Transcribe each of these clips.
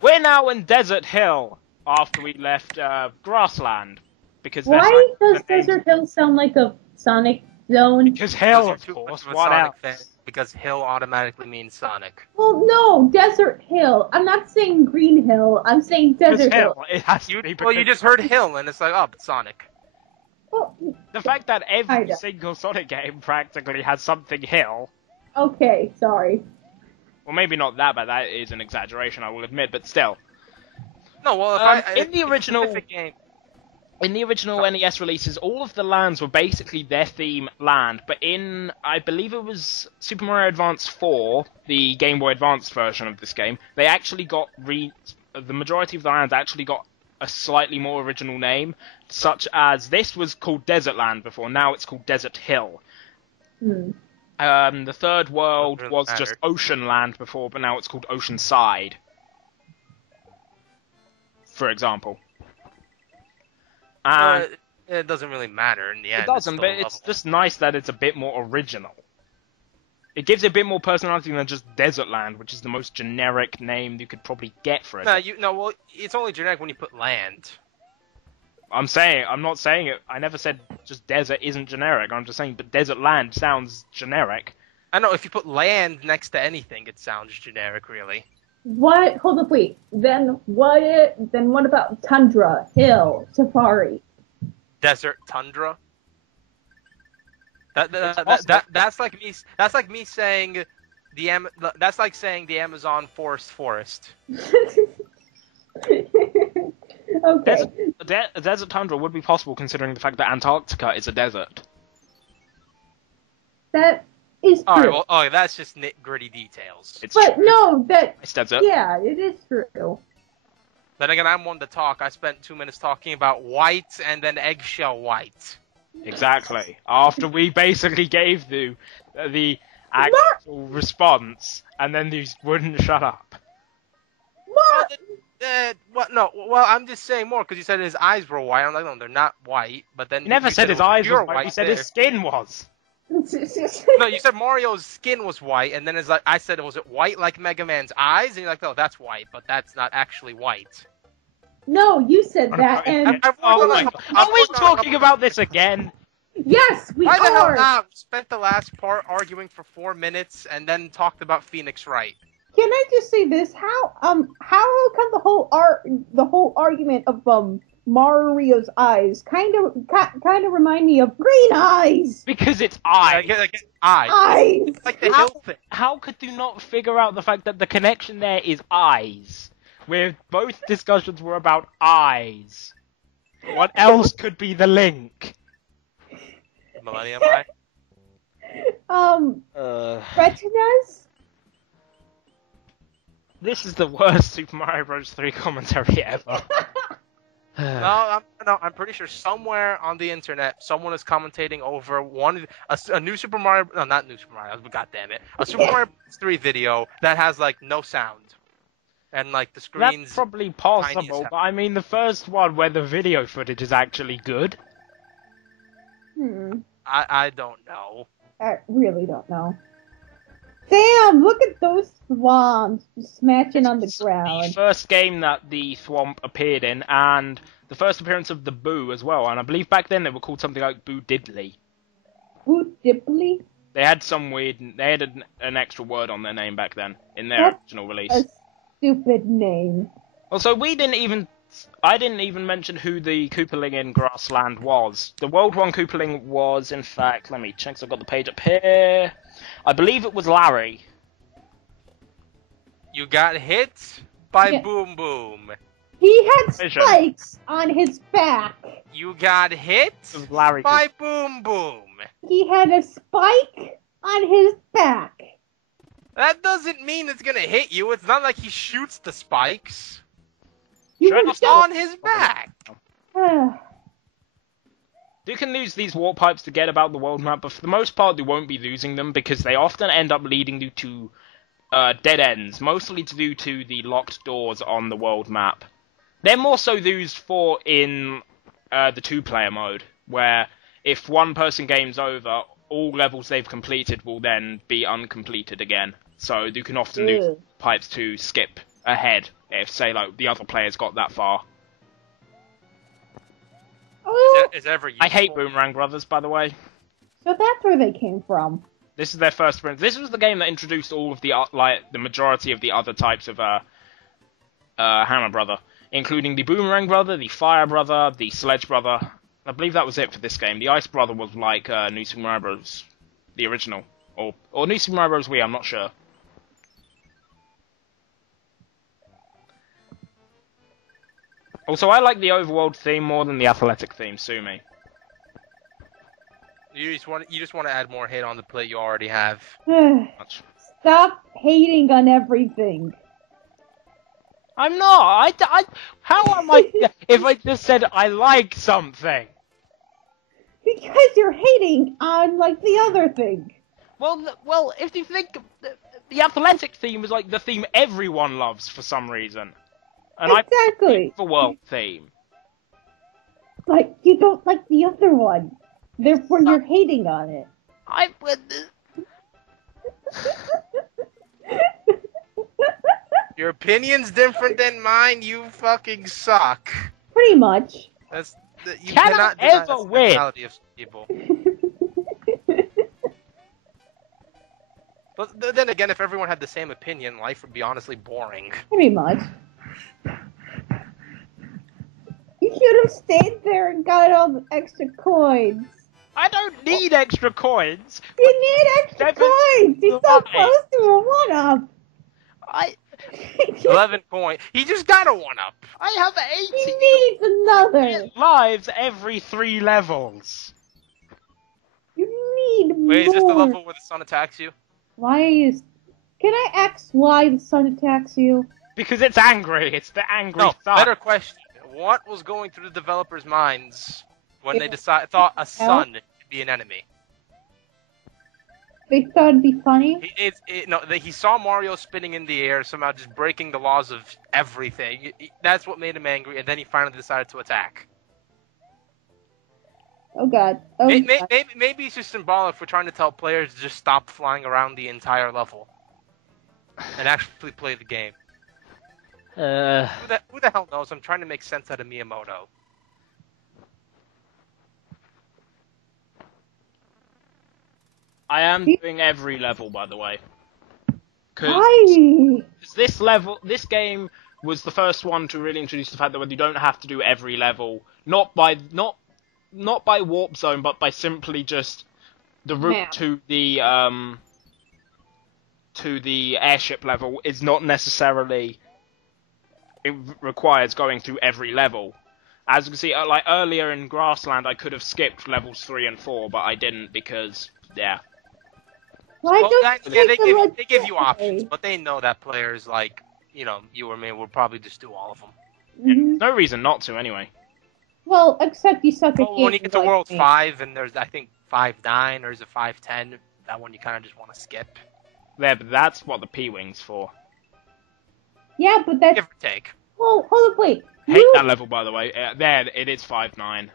We're now in Desert Hill after we left Grassland. Because Why does Desert Hill sound like a Sonic zone? Because Hill, of course. What else? Because Hill automatically means Sonic. Well, no, Desert Hill. I'm not saying Green Hill. I'm saying Desert Hill. It has to be well, you just heard Hill, and it's like, oh, but Sonic. Well, the fact that every single Sonic game practically has something Hill. Okay, sorry. Well, maybe not that, but that is an exaggeration, I will admit, but still. No, well, in the original NES releases, all of the lands were basically their theme land, but in, I believe it was Super Mario Advance 4, the Game Boy Advance version of this game, they actually got the majority of the lands actually got a slightly more original name, such as this was called Desert Land before, now it's called Desert Hill. The third world was just Ocean Land before, but now it's called Ocean Side. For example. It doesn't really matter in the end. It doesn't, but it's just nice that it's a bit more original. It gives it a bit more personality than just Desert Land, which is the most generic name you could probably get for it. Well, it's only generic when you put land. I'm not saying it. I never said just desert isn't generic. I'm just saying, but Desert Land sounds generic. I know, if you put land next to anything, it sounds generic, really. What? Hold up, wait. Then what about Tundra, Hill, Safari? Desert Tundra? That's like me. That's like me saying that's like saying the Amazon forest. Okay. Desert Tundra would be possible considering the fact that Antarctica is a desert. That is true. Alright, well, that's just nitty-gritty details. It's true. No, it's desert. Yeah, it is true. Then again, I'm one to talk. I spent 2 minutes talking about white and then eggshell white. Exactly. After we basically gave the actual response, and then these wouldn't shut up. What? No, well, I'm just saying more, because you said his eyes were white. I'm like, no, they're not white. But then you never said his eyes were white. You said his skin was. No, you said Mario's skin was white, and then it's like, I said, was it white like Mega Man's eyes? And you're like, no, that's white, but that's not actually white. No, you said that, and... Are we talking about this again? Yes, we are! Why the hell not? We spent the last part arguing for 4 minutes, and then talked about Phoenix Wright. Can I just say this? How come the whole argument of Mario's eyes kind of remind me of green eyes? Because it's eyes. Eyes. It's like the hill thing. How could you not figure out the fact that the connection there is eyes? Where both discussions were about eyes. What else could be the link? Millennium Eye? Retinas? This is the worst Super Mario Bros. 3 commentary ever. I'm pretty sure somewhere on the internet, someone is commentating over a new Super Mario... No, not new Super Mario, God damn it. A Super Mario Bros. 3 video that has, like, no sound. And, like, the screen's... That's probably possible, but I mean, the first one where the video footage is actually good. I don't know. I really don't know. Damn, look at those swamps just smashing on the ground. The first game that the Thwomp appeared in, and the first appearance of the Boo as well, and I believe back then they were called something like Boo Diddley. Boo Diddley? They had an extra word on their name back then, in their original release. A stupid name. Also, I didn't even mention who the Koopaling in Grassland was. The World 1 Koopaling was, in fact, let me check, so I've got the page up here. I believe it was Larry. You got hit by Boom Boom. He had spikes on his back. You got hit by Boom Boom. He had a spike on his back. That doesn't mean it's gonna hit you. It's not like he shoots the spikes. Just on his back. You can use these warp pipes to get about the world map, but for the most part you won't be using them because they often end up leading you to dead ends, mostly due to the locked doors on the world map. They're more so used for in the two-player mode, where if one person games over, all levels they've completed will then be uncompleted again. So you can often use pipes to skip ahead if, say, like, the other players got that far. Oh, Is ever I hate useful? Boomerang Brothers, by the way. so that's where they came from. This is their first sprint. This was the game that introduced all of the, the majority of the other types of, Hammer Brother, including the Boomerang Brother, the Fire Brother, the Sledge Brother. I believe that was it for this game. The Ice Brother was like New Super Mario Bros. The original. Or New Super Mario Bros. Wii, I'm not sure. Also, I like the overworld theme more than the athletic theme, sue me. You just want to add more hate on the plate you already have. Much. Stop hating on everything. I'm not. How am I? If I just said I like something. Because you're hating on, like, the other thing. Well, if you think the athletic theme is like the theme everyone loves for some reason, and Exactly. I the world theme. But you don't like the other one. Therefore, you're hating on it. Your opinion's different than mine. You fucking suck. Pretty much. You Can cannot I deny ever the win? mentality of people. But then again, if everyone had the same opinion, life would be honestly boring. Pretty much. You should have stayed there and got all the extra coins. I don't need extra coins. You need extra coins! You're so Why? close to a one-up! I 11 coin. He just got a 1-up. I have He 80 needs another! lives every 3 levels. You need more! Wait, is this the level where the sun attacks you? Why is... Can I ask why the sun attacks you? Because it's angry. It's the angry No, sun. better question. What was going through the developers' minds when they thought a sun could be an enemy? They thought it'd be funny? He saw Mario spinning in the air, somehow just breaking the laws of everything. That's what made him angry, and then he finally decided to attack. Oh god. Oh god. Maybe it's just symbolic for trying to tell players to just stop flying around the entire level and actually play the game. Who the hell knows? I'm trying to make sense out of Miyamoto. I am doing every level, by the way. Why? This game was the first one to really introduce the fact that you don't have to do every level, not by warp zone, but by simply just the route to the airship level is not necessarily it requires going through every level. As you can see, like earlier in Grassland, I could have skipped levels 3 and 4, but I didn't because Why Well, don't they give you options, but they know that players like you or me will probably just do all of them. Mhm. no reason not to anyway. Well, except you suck at Well, when you games get to like World me. 5 and there's I think 5-9 or is it 5-10, that one you kind of just want to skip. There, but that's what the P-Wing's for. Yeah, but that's... Give or take. Well, hold up, wait. Hate that level, by the way. There, it is 5-9.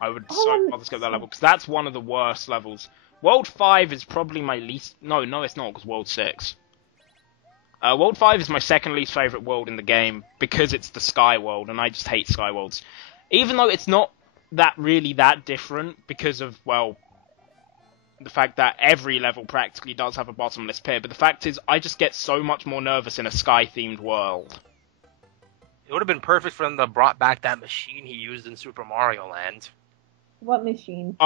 I would so rather skip that level, because that's one of the worst levels. World 5 is probably my least... No, it's not, because World 6. World 5 is my second least favourite world in the game, because it's the Sky World, and I just hate Sky Worlds. Even though it's not that different, because of, well, the fact that every level practically does have a bottomless pit, but the fact is, I just get so much more nervous in a Sky-themed world. It would have been perfect for them to brought back that machine he used in Super Mario Land. What machine?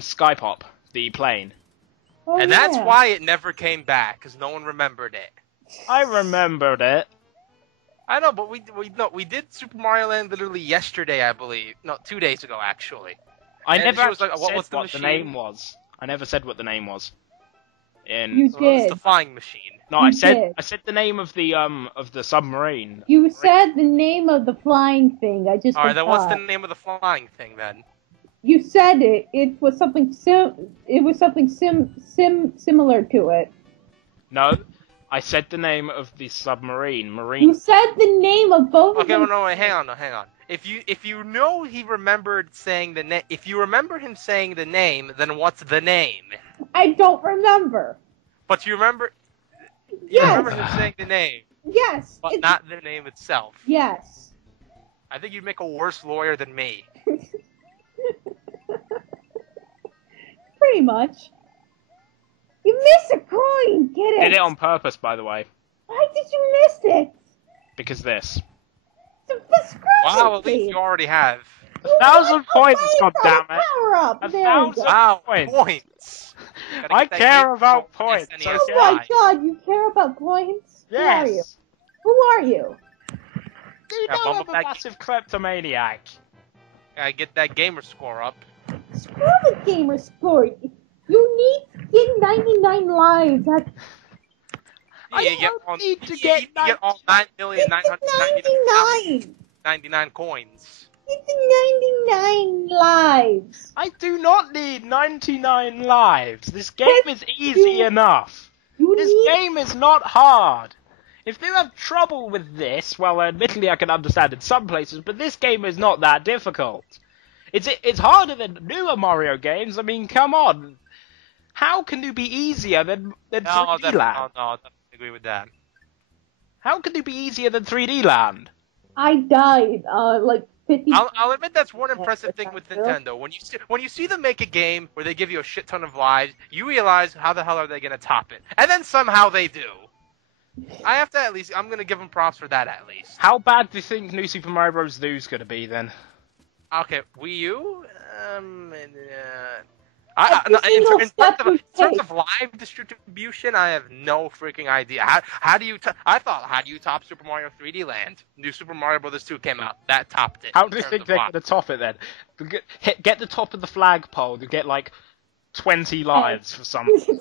Sky Pop, the plane. Oh, And yeah. that's why it never came back, because no one remembered it. I remembered it. I know, but we did Super Mario Land literally yesterday, I believe. No, 2 days ago, actually. I And never she was actually like, what said was the what machine? the name was. I never said what the name was. You So it was did. the flying machine. No, You I said did. I said the name of the submarine. You said the name of the flying thing. I just Alright, then what's the forgot. name of the flying thing then? You said it. It was something similar to it. No, I said the name of the submarine. You Marine. said the name of both of Okay, them. no, wait, hang on. If you know he remembered saying the name, if you remember him saying the name, then what's the name? I don't remember. But you remember Yes. remember him saying the name. Yes. but not the name itself. Yes. I think you'd make a worse lawyer than me. Pretty much. You missed a coin. Get it? Did it on purpose, by the way. Why did you miss it? Because this. Wow, at least you already have. 1,000 points, goddammit. Power up. There we 1,000 go. Wow, points. points. Gotta I get that care game about before points, Destiny okay? Oh my SI. god, you care about points? Yes. Who are you? You Yeah, know bump I'm up a that- massive kleptomaniac. Gotta get that gamer score up. Screw the gamer score. You need to get 99 lives. That's I You get don't all- need to you get get all 9,999,099 coins. It's 99 lives. I do not need 99 lives. This game is easy enough. You This need game is not hard. If you have trouble with this, well, admittedly I can understand in some places, but this game is not that difficult. It's harder than newer Mario games. I mean, come on. How can you be easier than 3D Land? No, I don't agree with that. How can you be easier than 3D Land? I died like 50. I'll admit that's one impressive thing with Nintendo. When you see them make a game where they give you a shit ton of lives, you realize how the hell are they gonna top it, and then somehow they do. I have to at least. I'm gonna give them props for that at least. How bad do you think New Super Mario Bros. 2 is gonna be then? Okay, Wii U. Every single In step terms you of take. live distribution, I have no freaking idea. How do you? How do you top Super Mario 3D Land? New Super Mario Bros. 2 came out. That topped it. How in do you terms think of they're live. gonna top it then? Get the top of the flagpole. You get like 20 lives for some reason.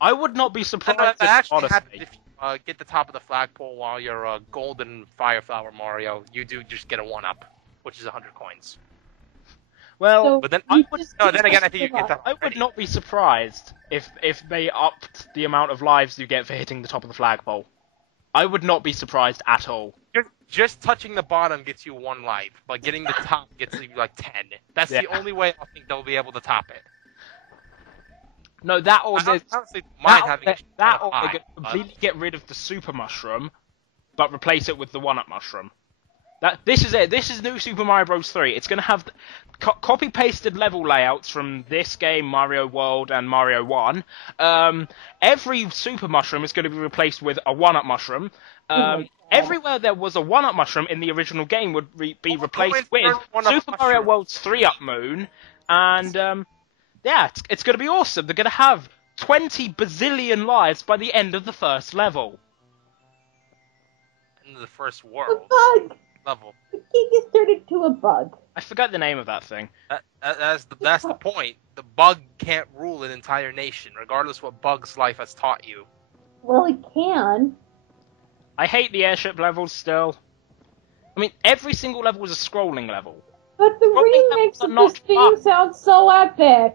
I would not be And surprised that if, actually honestly. happens if you get the top of the flagpole while you're golden fireflower Mario. You do just get a 1-up, which is 100 coins. Well, So But then you I would, just no, keep then again, I us think you get that. I would not be surprised if they upped the amount of lives you get for hitting the top of the flagpole. I would not be surprised at all. Just touching the bottom gets you 1 life, but getting the top gets you like 10. That's the Yeah. only way I think they'll be able to top it. No, that or I there's- honestly mind that, having or, a shit that ton or of they lives, could but- completely get rid of the super mushroom, but replace it with the 1-up mushroom. This is it. This is New Super Mario Bros. 3. It's going to have copy-pasted level layouts from this game, Mario World, and Mario 1. Every super mushroom is going to be replaced with a 1-up mushroom. my God. Everywhere there was a 1-up mushroom in the original game would be replaced with for 1-up Super Mario mushroom. World's 3-up moon. And, yeah, it's going to be awesome. They're going to have 20 bazillion lives by the end of the first level. into the first A world bug. level. The king is turned into a bug. I forgot the name of that thing. That's the point. The bug can't rule an entire nation, regardless what Bug's life has taught you. Well, it can. I hate the airship levels still. I mean, every single level is a scrolling level. But the Well, they remix are of not this thing fun. sounds so epic.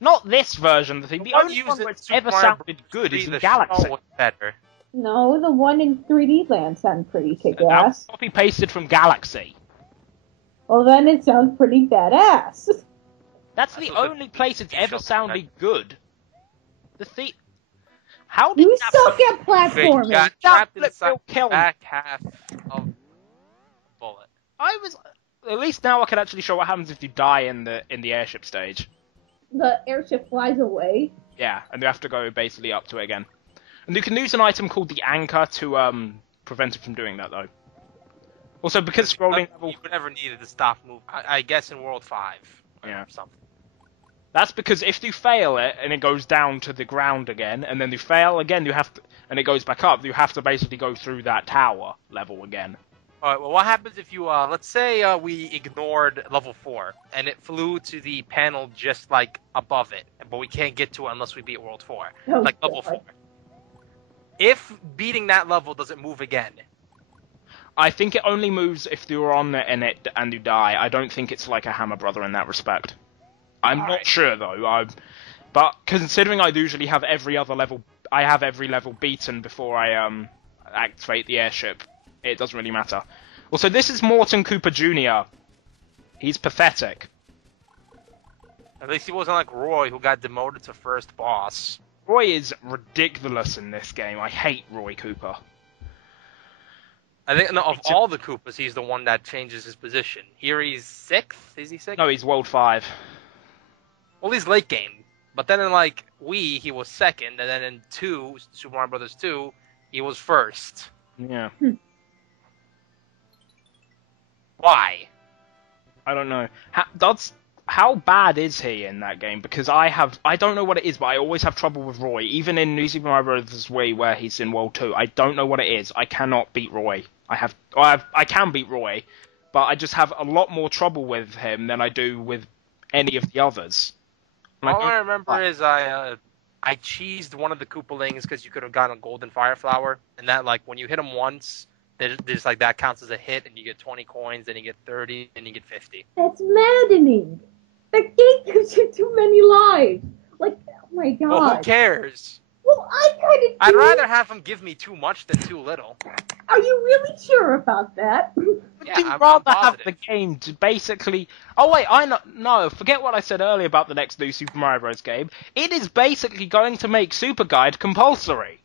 Not this version of the thing. The one only used one in where it's Super ever Mario sounded good is The in Galaxy. show was better. No, the one in 3D Land sounds pretty That kick-ass. was copy-pasted from Galaxy. Well, then it sounds pretty badass. That's That's the also- only place it's you ever shall- sounded good. How did You that suck at They platforming. got That trapped flip inside will kill the me. back half of bullet. At least now I can actually show what happens if you die in the airship stage. The airship flies away. Yeah, and you have to go basically up to it again. And you can use an item called the anchor to prevent it from doing that though. Also, because scrolling level, You would never needed to stop move. I guess in World 5. Yeah. Or something. that's because if you fail it and it goes down to the ground again, and then you fail again, and it goes back up, you have to basically go through that tower level again. Alright, well, what happens if you, let's say we ignored level 4, and it flew to the panel just, like, above it, but we can't get to it unless we beat World 4. Oh, Like, level God. 4. If beating that level doesn't move again, I think it only moves if you're on it and you die. I don't think it's like a Hammer Brother in that respect. I'm not Alright. sure though. But considering I usually have every level beaten before I activate the airship, it doesn't really matter. Also, this is Morton Cooper Jr. He's pathetic. at least he wasn't like Roy, who got demoted to first boss. Roy is ridiculous in this game. I hate Roy Cooper. I think of all the Koopas, he's the one that changes his position. Here he's 6th. Is he 6th? No, he's World 5. Well, he's late game. But then in like Wii, he was 2nd, and then in Super Mario Brothers 2, he was 1st. Yeah. Why? I don't know. How bad is he in that game? Because I don't know what it is, but I always have trouble with Roy. Even in New Super Mario Bros. Wii, where he's in World 2, I don't know what it is. I cannot beat Roy. I can beat Roy, but I just have a lot more trouble with him than I do with any of the others. All I remember is I cheesed one of the Koopalings because you could have gotten a golden fire flower, and that like when you hit him once, there's like that counts as a hit, and you get 20 coins, then you get 30, then you get 50. That's maddening. That game gives you too many lives. Like, oh my god. Well, who cares? Well, I kind of. I'd rather have him give me too much than too little. Are you really sure about that? Yeah, I'd I'm rather have positive. the game to basically. Oh wait, no. Forget what I said earlier about the next new Super Mario Bros. Game. It is basically going to make Super Guide compulsory.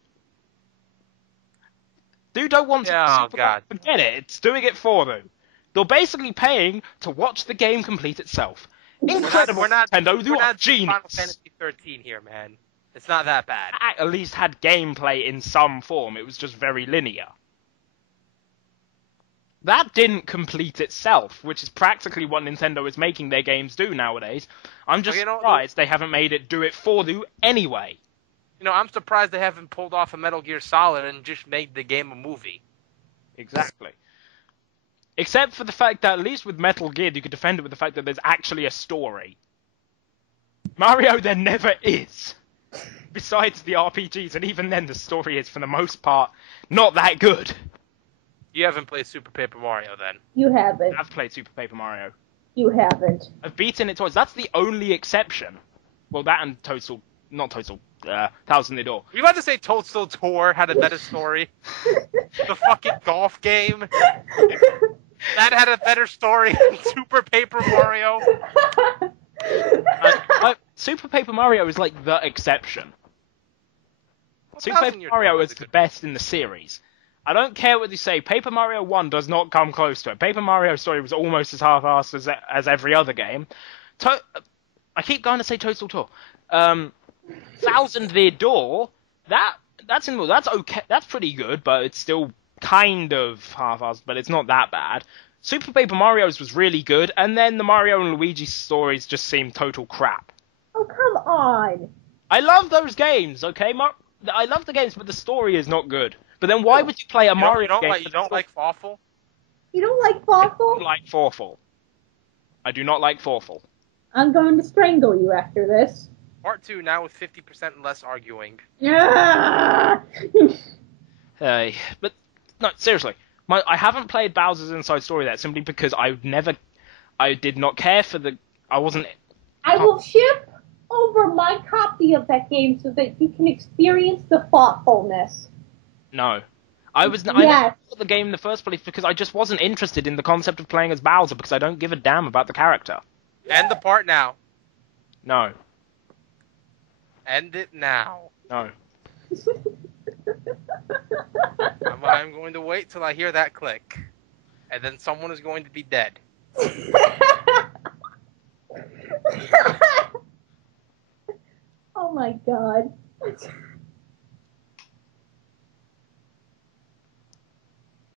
Dude, don't want to. Super Guide, forget it. It's doing it for them. They're basically paying to watch the game complete itself. Incredible, Nintendo. You are genius. Final Fantasy 13 here, man. It's not that bad. At least had gameplay in some form. It was just very linear. That didn't complete itself, which is practically what Nintendo is making their games do nowadays. I'm just surprised they haven't made it do it for you anyway. You know, I'm surprised they haven't pulled off a Metal Gear Solid and just made the game a movie. Exactly. Except for the fact that at least with Metal Gear, you could defend it with the fact that there's actually a story. Mario, there never is. Besides the RPGs, and even then the story is, for the most part, not that good. You haven't played Super Paper Mario, then? You haven't. I've played Super Paper Mario. You haven't. I've beaten it twice. That's the only exception. Well, that and Thousand Year Door. Were you about to say Toadstool Tour had a better story? The fucking golf game? That had a better story than Super Paper Mario? Super Paper Mario is like the exception. Well, Super Paper Mario is the good best in the series. I don't care what you say, Paper Mario 1 does not come close to it. Paper Mario's story was almost as half-assed as every other game. I keep going to say Toadstool Tour. Thousand Year Door, that's okay, that's pretty good, but it's still kind of half-assed, but it's not that bad. Super Paper Mario's was really good, and then the Mario and Luigi stories just seem total crap. Oh, come on. I love those games, okay? I love the games, but the story is not good. But then why would you play a Mario game? You don't like Fawful? You don't like I Fawful? don't like Fawful. I do not like Fawful. I'm going to strangle you after this. Part 2 now with 50% less arguing. Yeah. Hey, but no, seriously, I haven't played Bowser's Inside Story yet simply because I did not care for I will ship over my copy of that game so that you can experience the thoughtfulness. No. I never bought the game in the first place because I just wasn't interested in the concept of playing as Bowser because I don't give a damn about the character. End the part now. No. End it now. No. I'm going to wait till I hear that click. And then someone is going to be dead. Oh my god.